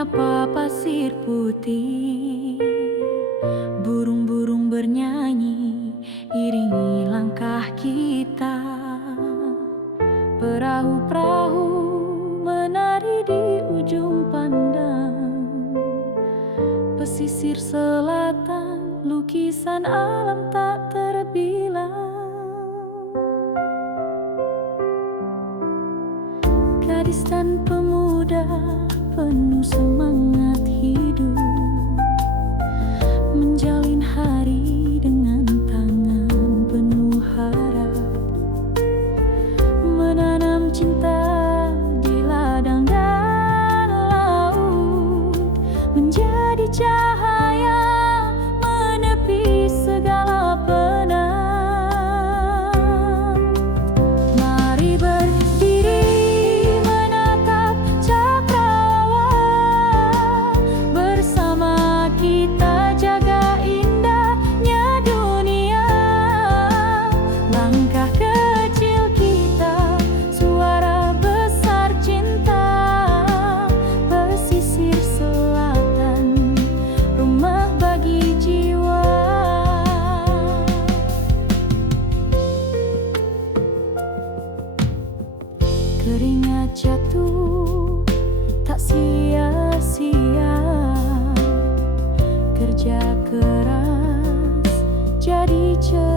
menyapa pasir putih. Burung-burung bernyanyi, iringi langkah kita. Perahu-perahu menari di ujung pandang. Pesisir selatan, lukisan alam tak terbilang. Gadis dan pemuda penuh semangat hidup, menjalin hari dengan tangan penuh harap, menanam cinta di ladang dan laut, menjadi cahaya menepi segala penang. Mari berdiri menatap cakrawala, bersama kita jaga indahnya dunia. Langkah kecil kita, suara besar cinta. Pesisir selatan, rumah bagi jiwa. Keringat jatuh tak sia-sia, kerja keras jadi cerita.